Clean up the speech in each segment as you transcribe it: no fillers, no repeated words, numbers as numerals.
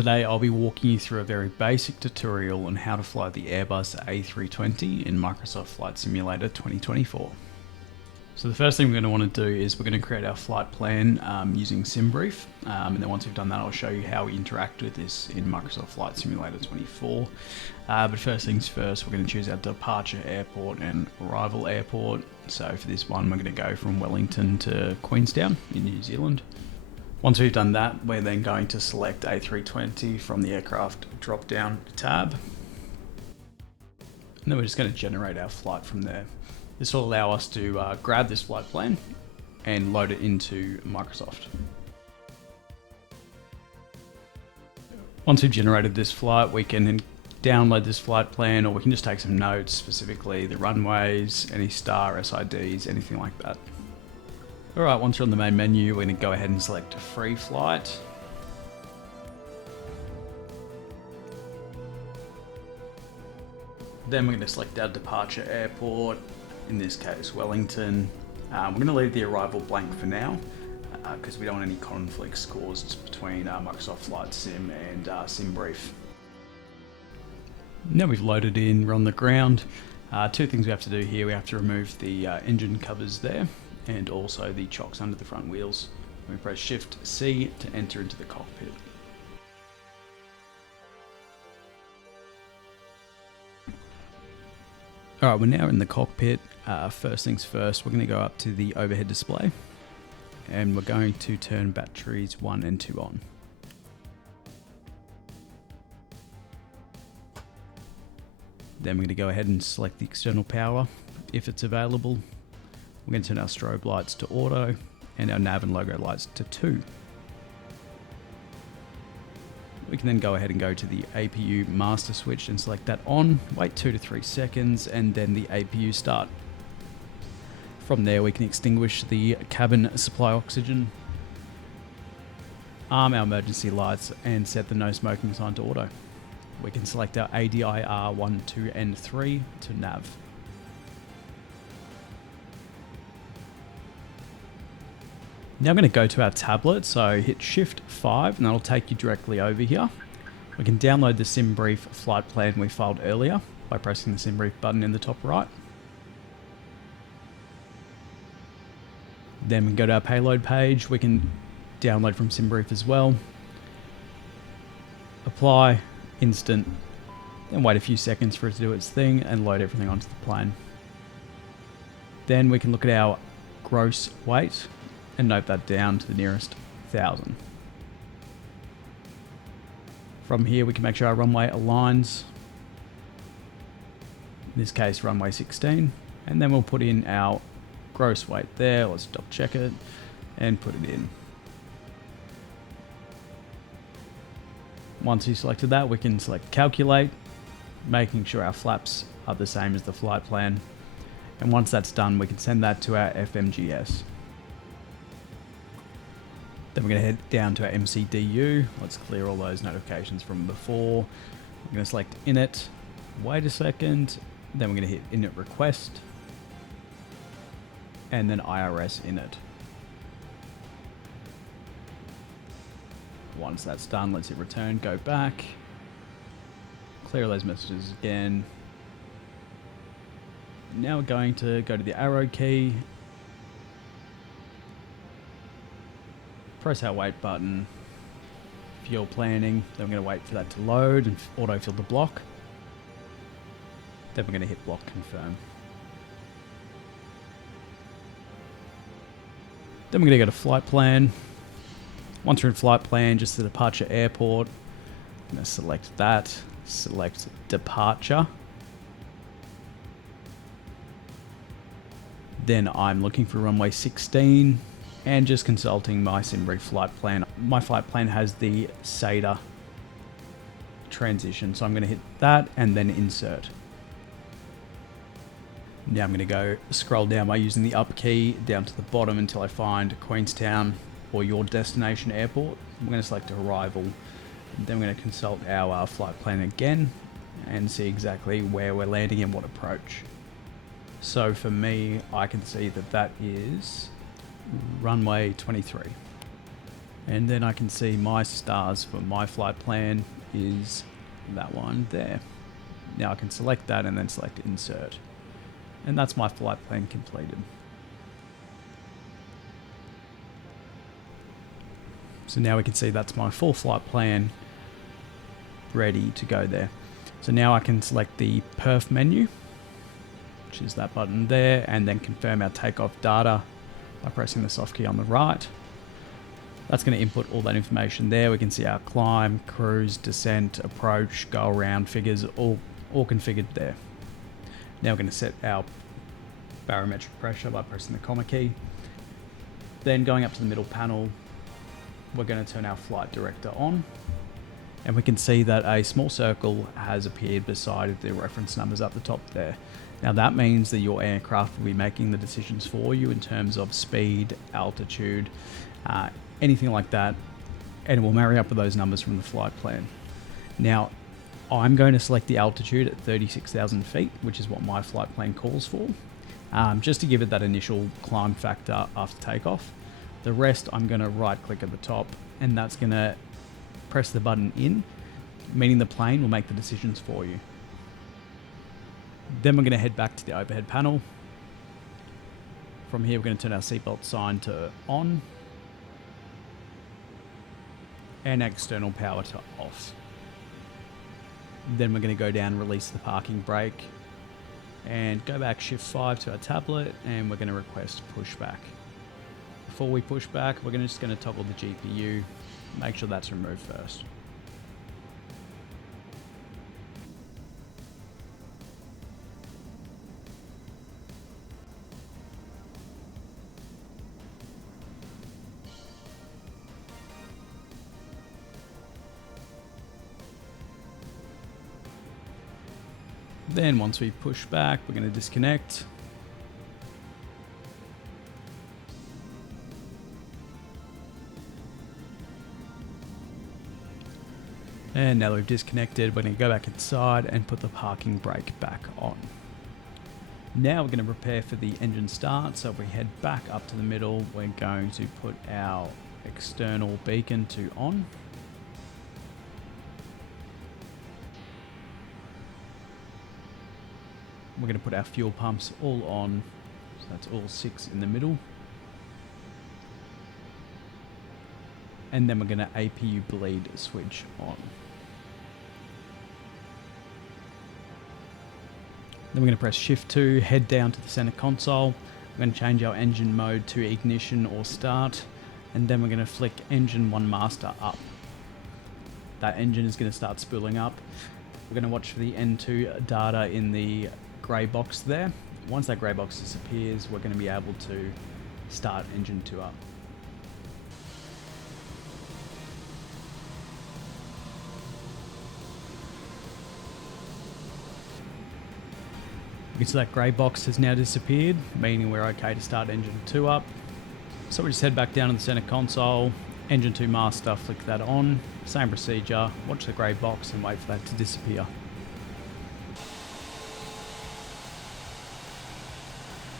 Today I'll be walking you through a very basic tutorial on how to fly the Airbus A320 in Microsoft Flight Simulator 2024. So the first thing we're going to want to do is we're going to create our flight plan using SimBrief, and then once we've done that I'll show you how we interact with this in Microsoft Flight Simulator 24. But first things first, we're going to choose our departure airport and arrival airport. So for this one we're going to go from Wellington to Queenstown in New Zealand. Once we've done that, we're then going to select A320 from the aircraft drop down tab. And then we're just going to generate our flight from there. This will allow us to grab this flight plan and load it into Microsoft. Once we've generated this flight, we can then download this flight plan, or we can just take some notes, specifically the runways, any star SIDs, anything like that. Alright, once we're on the main menu, we're going to go ahead and select free flight. Then we're going to select our departure airport, in this case Wellington. We're going to leave the arrival blank for now, because we don't want any conflicts caused between Microsoft Flight Sim and SimBrief. Now we've loaded in, we're on the ground. Two things we have to do here. We have to remove the engine covers there, and also the chocks under the front wheels. We press Shift C to enter into the cockpit. Alright, we're now in the cockpit. First things first, we're going to go up to the overhead display and we're going to turn batteries 1 and 2 on. Then we're going to go ahead and select the external power if it's available. We're going to turn our strobe lights to auto and our nav and logo lights to 2. We can then go ahead and go to the APU master switch and select that on, wait 2 to 3 seconds, and then the APU start. From there we can extinguish the cabin supply oxygen, arm our emergency lights, and set the no smoking sign to auto. We can select our ADIR 1, 2 and 3 to nav. Now I'm going to go to our tablet, so hit Shift 5 and that'll take you directly over here. We can download the SimBrief flight plan we filed earlier by pressing the SimBrief button in the top right. Then we can go to our payload page. We can download from SimBrief as well. Apply, instant, then wait a few seconds for it to do its thing and load everything onto the plane. Then we can look at our gross weight and note that down to the nearest 1,000. From here we can make sure our runway aligns, in this case runway 16, and then we'll put in our gross weight there. Let's double check it and put it in. Once you selected that, we can select calculate, making sure our flaps are the same as the flight plan, and once that's done we can send that to our FMGS. Then we're going to head down to our MCDU. Let's clear all those notifications from before. We're going to select init, wait a second, then we're going to hit init request, and then IRS init. Once that's done, let's hit return, go back, clear those messages again. Now we're going to go to the arrow key, press our wait button, fuel planning, then we're going to wait for that to load and autofill the block. Then we're going to hit block confirm. Then we're going to go to flight plan. Once we're in flight plan, just the departure airport, I'm going to select that, select departure. Then I'm looking for runway 16 and just consulting my SimBrief flight plan. My flight plan has the SATA transition, so I'm going to hit that and then insert. Now I'm going to go scroll down by using the up key down to the bottom until I find Queenstown or your destination airport. I'm going to select arrival, and then we're going to consult our flight plan again and see exactly where we're landing and what approach. So for me, I can see that that is runway 23. And then I can see my stars for my flight plan is that one there. Now I can select that and then select insert. And that's my flight plan completed. So now we can see that's my full flight plan ready to go there. So now I can select the perf menu, which is that button there, and then confirm our takeoff data by pressing the soft key on the right. That's going to input all that information there. We can see our climb, cruise, descent, approach, go around figures, all configured there. Now we're going to set our barometric pressure by pressing the comma key. Then going up to the middle panel, we're going to turn our flight director on. And we can see that a small circle has appeared beside the reference numbers up the top there. Now that means that your aircraft will be making the decisions for you in terms of speed, altitude, anything like that, and it will marry up with those numbers from the flight plan. Now, I'm going to select the altitude at 36,000 feet, which is what my flight plan calls for, just to give it that initial climb factor after takeoff. The rest, I'm going to right click at the top, and that's going to press the button in, meaning the plane will make the decisions for you. Then we're going to head back to the overhead panel. From here, we're going to turn our seatbelt sign to on, and external power to off. Then we're going to go down, release the parking brake, and go back shift 5 to our tablet, and we're going to request pushback. Before we push back, we're just going to toggle the GPU, make sure that's removed first. Then once we push back, we're going to disconnect. And now that we've disconnected, we're going to go back inside and put the parking brake back on. Now we're going to prepare for the engine start. So if we head back up to the middle, we're going to put our external beacon to on. We're going to put our fuel pumps all on, so that's all 6 in the middle. And then we're going to APU bleed switch on. Then we're going to press Shift 2, head down to the center console. We're going to change our engine mode to ignition or start, and then we're going to flick engine 1 master up. That engine is going to start spooling up. We're going to watch for the N2 data in the grey box there. Once that grey box disappears, we're going to be able to start engine 2 up. You can see that grey box has now disappeared, meaning we're okay to start engine 2 up. So we just head back down to the center console, engine 2 master, flick that on, same procedure, watch the grey box and wait for that to disappear.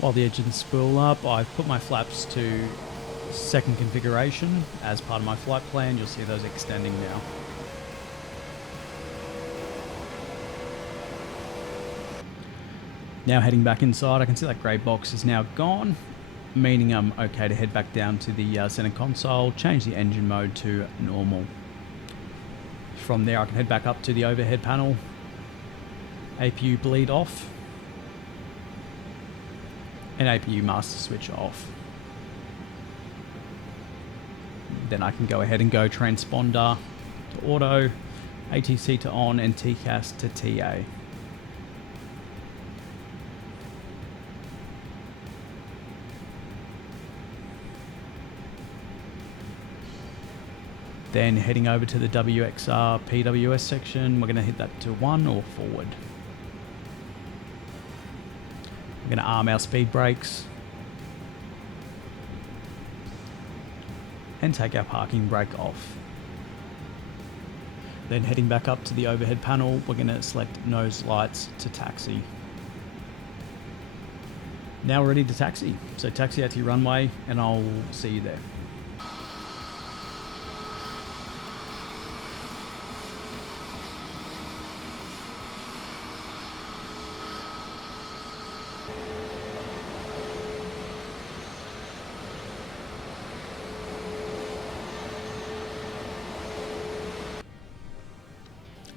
While the engines spool up, I've put my flaps to second configuration as part of my flight plan. You'll see those extending now. Now heading back inside, I can see that grey box is now gone, meaning I'm okay to head back down to the center console, change the engine mode to normal. From there I can head back up to the overhead panel, APU bleed off, and APU master switch off. Then I can go ahead and go transponder to auto, ATC to on, and TCAS to TA. Then heading over to the WXR PWS section, we're going to hit that to 1 or forward. We're going to arm our speed brakes and take our parking brake off. Then heading back up to the overhead panel, we're going to select nose lights to taxi. Now we're ready to taxi. So taxi out to your runway and I'll see you there.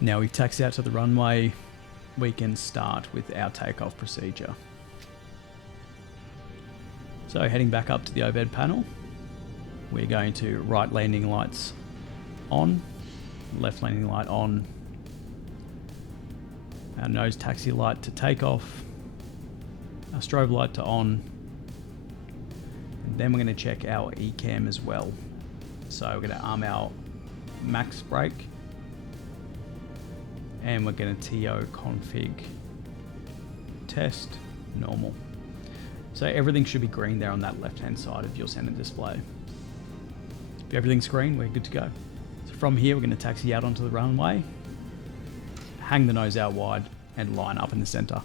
Now we've taxied out to the runway, we can start with our takeoff procedure. So heading back up to the overhead panel, we're going to right landing lights on, left landing light on, our nose taxi light to take off, our strobe light to on, and then we're going to check our ECAM as well. So we're going to arm our max brake, and we're going to TO config test normal. So everything should be green there on that left hand side of your center display. If everything's green, we're good to go. So from here, we're going to taxi out onto the runway, hang the nose out wide, and line up in the center.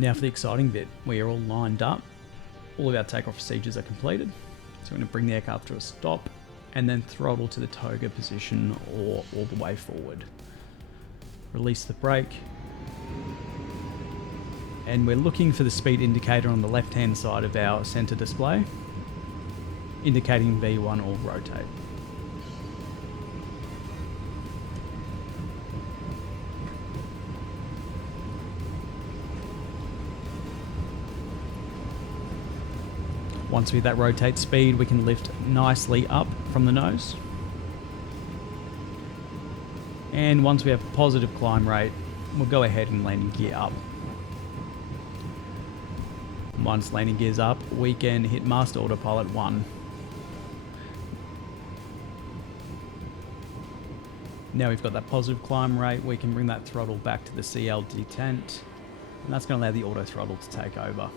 Now for the exciting bit, we are all lined up. All of our takeoff procedures are completed. So we're going to bring the aircraft to a stop and then throttle to the toga position or all the way forward. Release the brake. And we're looking for the speed indicator on the left hand side of our center display, indicating V1 or rotate. Once we hit that rotate speed, we can lift nicely up from the nose. And once we have a positive climb rate, we'll go ahead and landing gear up. Once landing gear's up, we can hit Master Autopilot 1. Now we've got that positive climb rate, we can bring that throttle back to the CL detent, and that's going to allow the auto throttle to take over.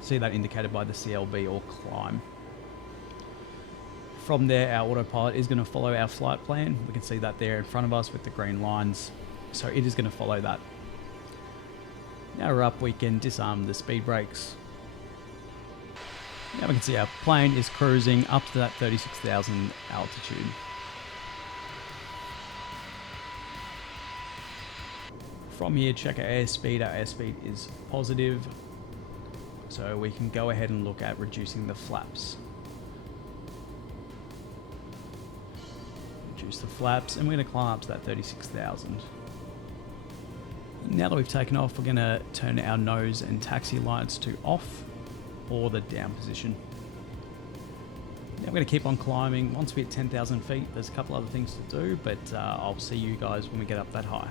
See that indicated by the CLB or climb. From there, our autopilot is going to follow our flight plan. We can see that there in front of us with the green lines. So it is going to follow that. Now we're up, we can disarm the speed brakes. Now we can see our plane is cruising up to that 36,000 altitude. From here, check our airspeed. Our airspeed is positive. So we can go ahead and look at reducing the flaps. Reduce the flaps, and we're going to climb up to that 36,000. Now that we've taken off, we're going to turn our nose and taxi lights to off or the down position. Now we're going to keep on climbing. Once we hit 10,000 feet, there's a couple other things to do, but I'll see you guys when we get up that high.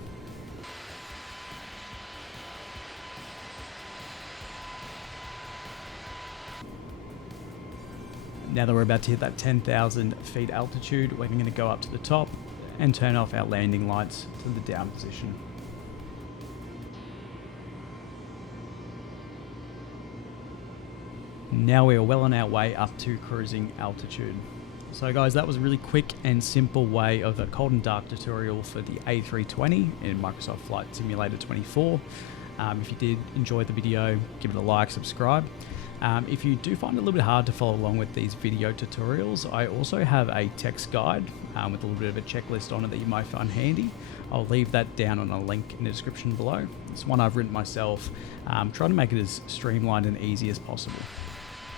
Now that we're about to hit that 10,000 feet altitude, we're going to go up to the top and turn off our landing lights to the down position. Now we are well on our way up to cruising altitude. So guys, that was a really quick and simple way of a cold and dark tutorial for the A320 in Microsoft Flight Simulator 24. If you did enjoy the video, give it a like, subscribe. If you do find it a little bit hard to follow along with these video tutorials, I also have a text guide with a little bit of a checklist on it that you might find handy. I'll leave that down on a link in the description below. It's one I've written myself, trying to make it as streamlined and easy as possible.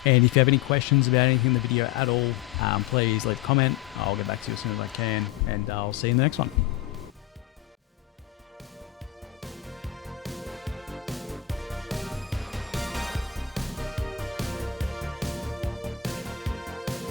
And if you have any questions about anything in the video at all, please leave a comment. I'll get back to you as soon as I can, and I'll see you in the next one.